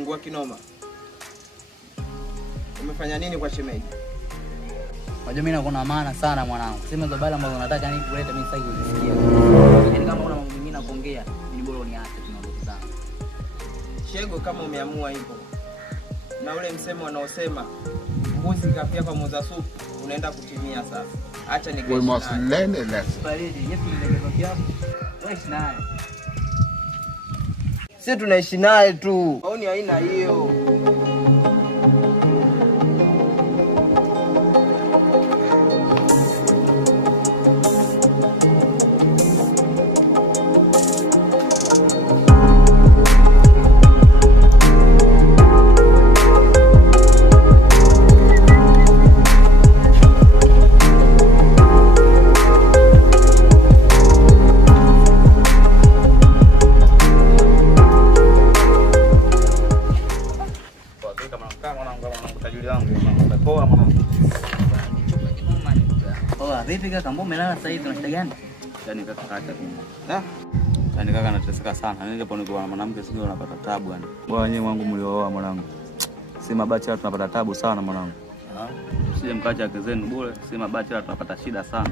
umezingua kinoma. Umefanya nini kwa shemeji? Unajua mimi nakuona maana sana mwanangu. Sema hizo bala ambazo unataka nini kuleta mimi sasa kuzisikia. Yaani kama una mambo mengine nakuongea, ni bora uniache tunaondoka sana. Shego, kama umeamua hivyo. Na ule msemo unaosema mbuzi kafia kwa muuza supu unaenda kutimia sasa. Acha nikae. We must learn a lesson. Baridi, yepi ndio yako. Wewe naye. Sisi tunaishi naye tu. Au ni aina hiyo? Vipi kaka, mbona umelala sasa hivi? Una shida gani? Yaani kaka kaacha tu. Yaani kaka nateseka sana. Nilipo niko na mwanamke sio unapata tabu yani. Bwana wenyewe wangu mliooa mwanangu. Si mabachela tunapata tabu sana mwanangu. Usije mkacha wake zenu bure, si mabachela tunapata shida sana.